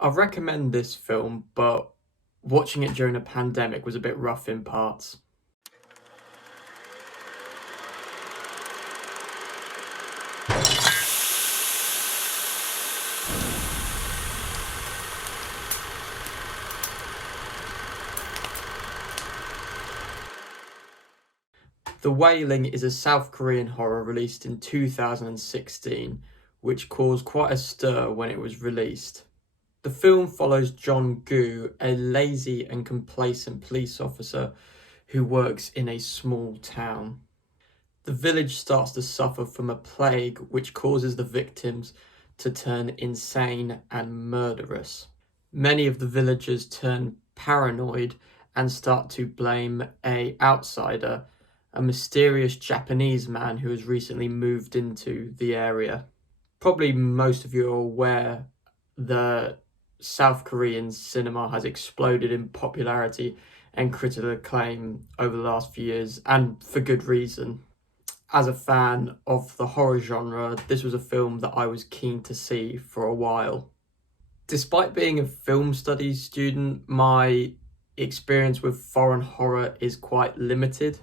I recommend this film, but watching it during a pandemic was a bit rough in parts. The Wailing is a South Korean horror released in 2016, which caused quite a stir when it was released. The film follows John Gu, a lazy and complacent police officer who works in a small town. The village starts to suffer from a plague which causes the victims to turn insane and murderous. Many of the villagers turn paranoid and start to blame a outsider, a mysterious Japanese man who has recently moved into the area. Probably most of you are aware that South Korean cinema has exploded in popularity and critical acclaim over the last few years, and for good reason. As a fan of the horror genre, this was a film that I was keen to see for a while. Despite being a film studies student, my experience with foreign horror is quite limited.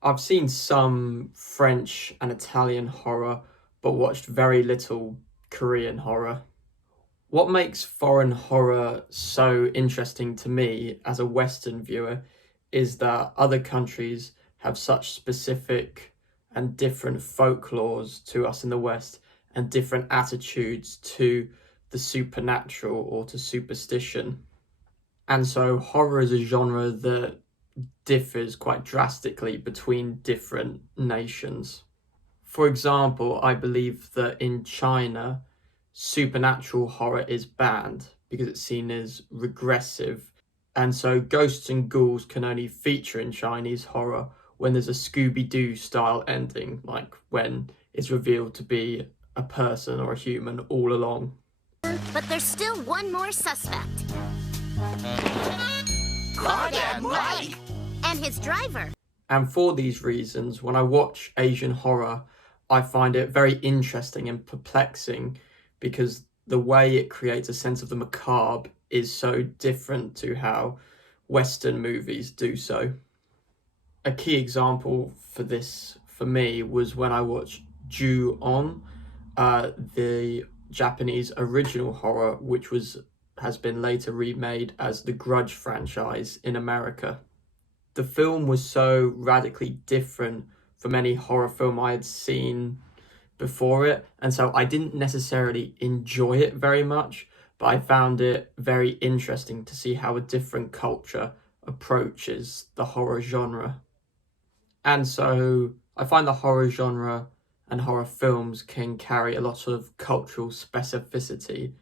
I've seen some French and Italian horror, but watched very little Korean horror. What makes foreign horror so interesting to me as a Western viewer is that other countries have such specific and different folklores to us in the West and different attitudes to the supernatural or to superstition. And so horror is a genre that differs quite drastically between different nations. For example, I believe that in China, supernatural horror is banned because it's seen as regressive. And so ghosts and ghouls can only feature in Chinese horror when there's a Scooby-Doo style ending, like when it's revealed to be a person or a human all along. But there's still one more suspect. Goddamn right! And his driver. And for these reasons, when I watch Asian horror, I find it very interesting and perplexing because the way it creates a sense of the macabre is so different to how Western movies do so. A key example for this, for me, was when I watched Ju-on, the Japanese original horror, which has been later remade as the Grudge franchise in America. The film was so radically different from any horror film I had seen before it, and so I didn't necessarily enjoy it very much, but I found it very interesting to see how a different culture approaches the horror genre. And so I find the horror genre and horror films can carry a lot of cultural specificity,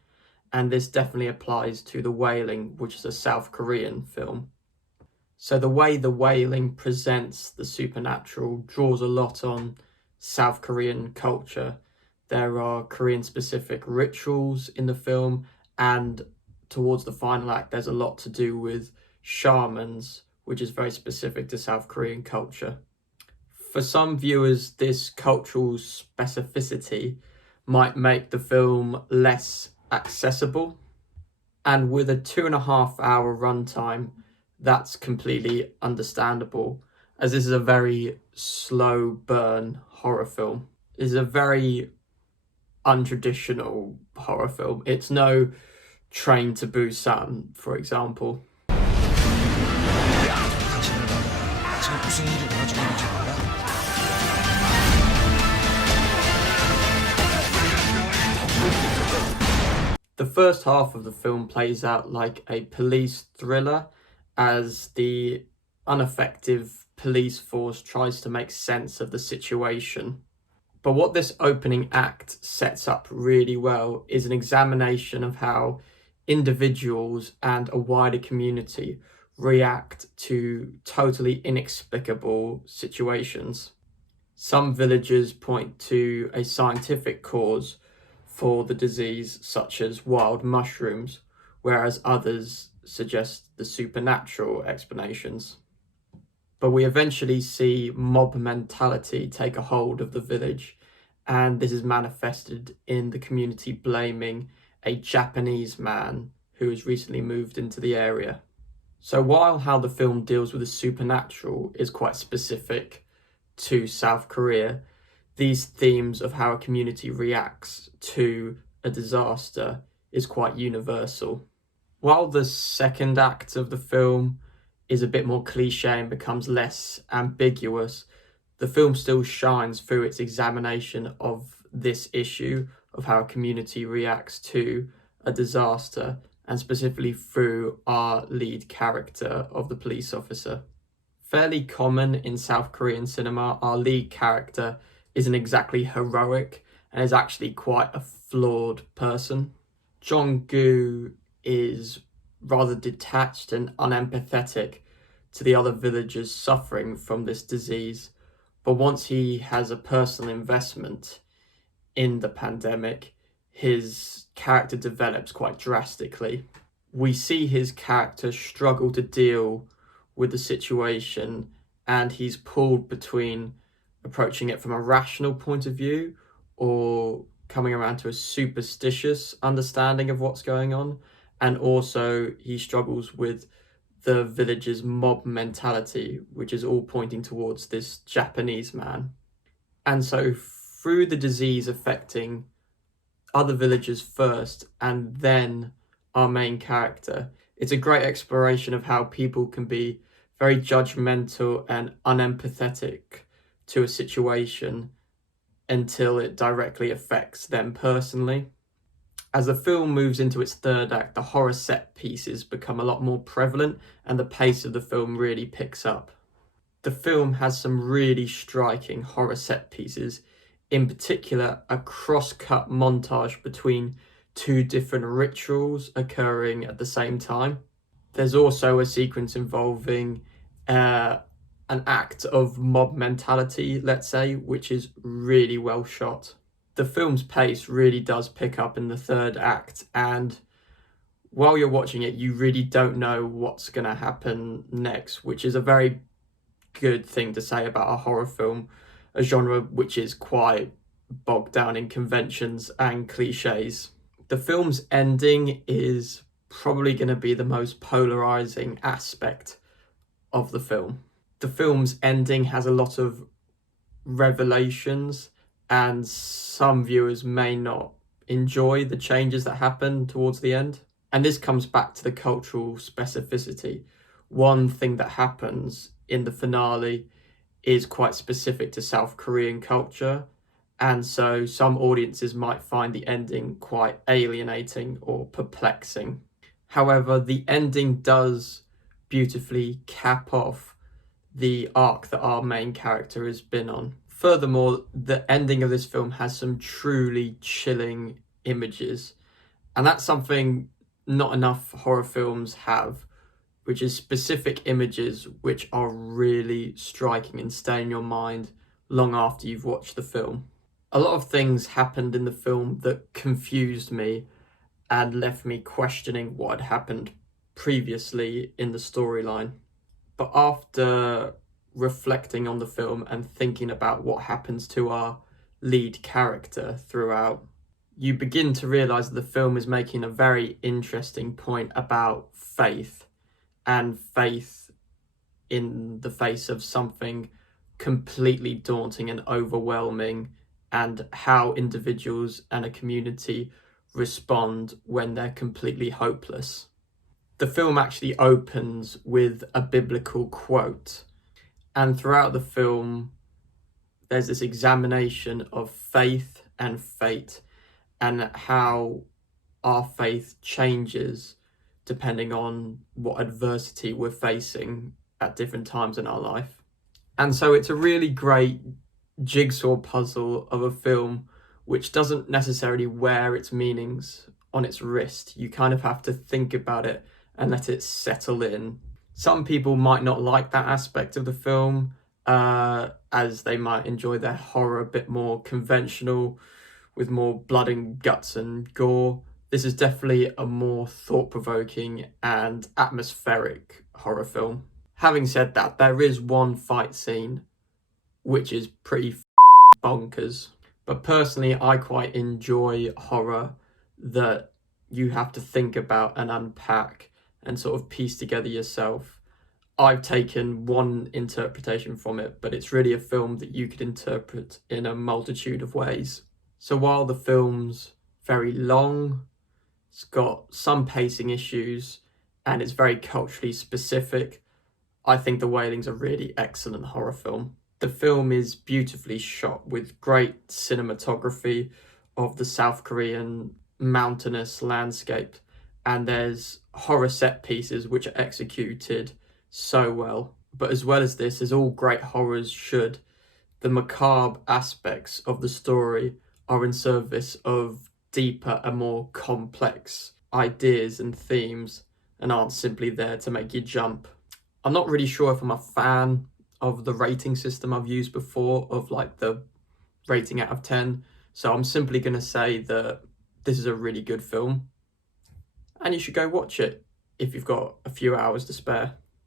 and this definitely applies to The Wailing, which is a South Korean film. So the way The Wailing presents the supernatural draws a lot on South Korean culture. There are Korean-specific rituals in the film, and towards the final act, there's a lot to do with shamans, which is very specific to South Korean culture. For some viewers, this cultural specificity might make the film less accessible, and with a 2.5 hour runtime, that's completely understandable, as this is a very slow burn horror film. It's a very untraditional horror film. It's no Train to Busan, for example. The first half of the film plays out like a police thriller as the ineffective police force tries to make sense of the situation. But what this opening act sets up really well is an examination of how individuals and a wider community react to totally inexplicable situations. Some villagers point to a scientific cause for the disease, such as wild mushrooms, whereas others suggest the supernatural explanations. But we eventually see mob mentality take a hold of the village, and this is manifested in the community blaming a Japanese man who has recently moved into the area. So while how the film deals with the supernatural is quite specific to South Korea, these themes of how a community reacts to a disaster is quite universal. While the second act of the film is a bit more cliche and becomes less ambiguous, the film still shines through its examination of this issue of how a community reacts to a disaster, and specifically through our lead character of the police officer. Fairly common in South Korean cinema, our lead character isn't exactly heroic and is actually quite a flawed person. Jong-gu is rather detached and unempathetic to the other villagers suffering from this disease, but once he has a personal investment in the pandemic, his character develops quite drastically. We see his character struggle to deal with the situation, and he's pulled between approaching it from a rational point of view or coming around to a superstitious understanding of what's going on. And also he struggles with the village's mob mentality, which is all pointing towards this Japanese man. And so through the disease affecting other villagers first and then our main character, it's a great exploration of how people can be very judgmental and unempathetic to a situation until it directly affects them personally. As the film moves into its third act, the horror set pieces become a lot more prevalent and the pace of the film really picks up. The film has some really striking horror set pieces, in particular a cross-cut montage between two different rituals occurring at the same time. There's also a sequence involving an act of mob mentality, let's say, which is really well shot. The film's pace really does pick up in the third act, and while you're watching it, you really don't know what's going to happen next, which is a very good thing to say about a horror film, a genre which is quite bogged down in conventions and cliches. The film's ending is probably going to be the most polarizing aspect of the film. The film's ending has a lot of revelations, and some viewers may not enjoy the changes that happen towards the end. And this comes back to the cultural specificity. One thing that happens in the finale is quite specific to South Korean culture, and so some audiences might find the ending quite alienating or perplexing. However, the ending does beautifully cap off the arc that our main character has been on. Furthermore, the ending of this film has some truly chilling images, and that's something not enough horror films have, which is specific images which are really striking and stay in your mind long after you've watched the film. A lot of things happened in the film that confused me and left me questioning what had happened previously in the storyline. But after reflecting on the film and thinking about what happens to our lead character throughout, you begin to realize that the film is making a very interesting point about faith, and faith in the face of something completely daunting and overwhelming, and how individuals and a community respond when they're completely hopeless. The film actually opens with a biblical quote, and throughout the film there's this examination of faith and fate and how our faith changes depending on what adversity we're facing at different times in our life. And so it's a really great jigsaw puzzle of a film which doesn't necessarily wear its meanings on its wrist. You kind of have to think about it and let it settle in. Some people might not like that aspect of the film, as they might enjoy their horror a bit more conventional, with more blood and guts and gore. This is definitely a more thought-provoking and atmospheric horror film. Having said that, there is one fight scene which is pretty bonkers. But personally, I quite enjoy horror that you have to think about and unpack and sort of piece together yourself. I've taken one interpretation from it, but it's really a film that you could interpret in a multitude of ways. So while the film's very long, it's got some pacing issues, and it's very culturally specific, I think The Wailing's a really excellent horror film. The film is beautifully shot with great cinematography of the South Korean mountainous landscape, and there's horror set pieces which are executed so well. But as well as this, as all great horrors should, the macabre aspects of the story are in service of deeper and more complex ideas and themes, and aren't simply there to make you jump. I'm not really sure if I'm a fan of the rating system I've used before, of like the rating out of 10. So I'm simply going to say that this is a really good film and you should go watch it if you've got a few hours to spare.